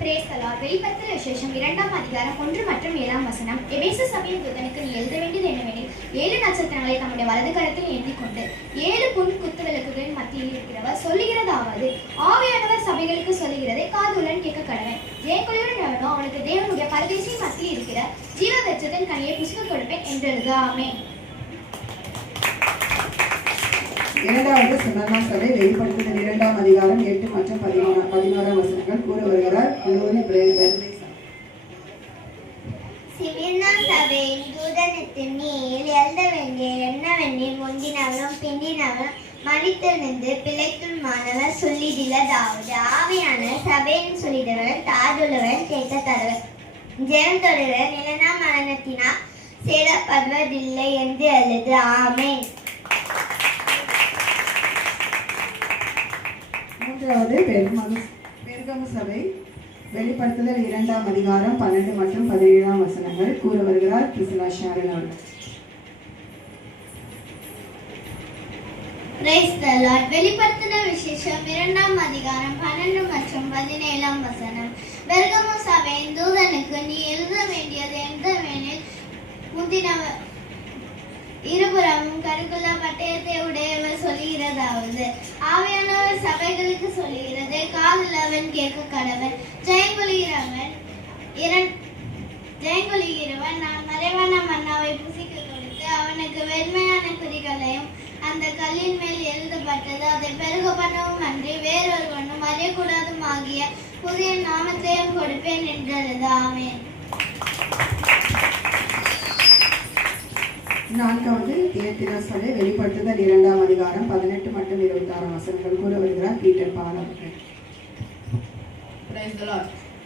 வெளிப்படுத்தல் விசேஷம் 2ஆம் அதிகாரம் 1 மற்றும் 7ஆம் வசனம். எபேசு சபையின் தூதனுக்கு நீ எழுத வேண்டியது என்னவெனில், 7 நட்சத்திரங்களை தம்முடைய வலது கரத்தில் ஏந்தி கொண்டு 7 பொன் குத்து விளக்குகளின் மத்தியில் இருக்கிறவர் சொல்லுகிறதாவது, ஆவியானவர் சபைகளுக்கு சொல்லுகிறதை காதுடன் கேட்க கடவன். ஜெயக்கொள்ளுடன் எவனோ அவனுக்கு தேவனுடைய பரதேசியின் மத்தியில் இருக்கிற ஜீவ வெச்சத்தின் கனியை புசுக்க கொடுப்பேன் என்றெழுது. ஆமென். இரண்டாவது ஸ்மரணா சபை வெளிப்படுத்துதல் 2ஆம் அதிகாரம் 8 மற்றும் 11ஆம் வசனங்கள் கூற வருகிறார். ஸ்மிர்னா சபையின் தூதனுக்கு நீ எழுத வேண்டிய என்னவெனில், முந்தினவரும் பிந்தினவரும் மரித்தெழுந்து பிழைத்துமானவர் சொல்லிடலாவது, ஆவியான சபையின் சொல்லிடவர் தாதுள்ளவன் கேட்க தருவர், ஜெயம் தொடுவர் நிலனா மரணத்தினால் சேரப்படுவதில்லை என்று எழுது. ஆமென். மூன்றாவது பெருகமு சபை வெளிப்படுத்துதல் 2ஆம் அதிகாரம் 12 மற்றும் 17ஆம் வசனங்கள் கூற வருகிறார். பிரிசிலா ஷாரன் அவர்கள். வெளிப்படுத்துதல் விசேஷம் 2ஆம் அதிகாரம் 12 மற்றும் 17ஆம் வசனம். பெர்கமு சபையின் தூதனுக்கு நீ எழுத வேண்டியது என்னவெனில், முந்தினவர் இருபுறமும் கருக்குள்ள பட்டயத்தை உடையவர் சொல்லுகிறதாவது, ஆவியானவர் சபைகளுக்கு சொல்லுகிறது காதுள்ளவன் கேட்க கடவன். ஜெயங்கொள்ளுகிறவன் நான் மறைவான மன்னாவை புசிக்க கொடுத்து அவனுக்கு வெண்மையான குறிகளையும் அந்த கல்லின் மேல் எழுதப்பட்டது அதை பெருக பண்ணவும் அன்றி வேறொருவனும் அறியக்கூடாதும் ஆகிய புதிய நாமத்தையும் கொடுப்பேன் என்றது. ஆமென். நான்காவது தியத்திரா சபை வெளிப்படுத்துதல் 2ஆம் அதிகாரம் 18 மற்றும் 26ஆம் வசனங்கள் கூற வருகிறார். பீட்டர் பால் அவர்கள்.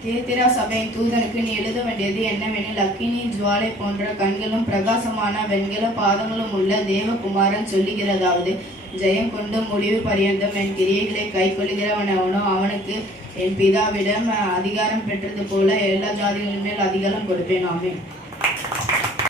தியத்திரா சபையின் தூதனுக்கு நீ எழுத வேண்டியது என்னவெனில், அக்கினி ஜுவாலை போன்ற கண்களும் பிரகாசமான வெண்கல பாதங்களும் உள்ள தேவகுமாரன் சொல்லுகிறதாவது, ஜெயம் கொண்டு முடிவு பரியந்தம் என் கிரியைகளை கை கொள்ளுகிறவனவனோ அவனுக்கு என் பிதாவிடம் அதிகாரம் பெற்றது போல எல்லா ஜாதிகளின் மேல் அதிகாரம் கொடுப்பேன். ஆமென்.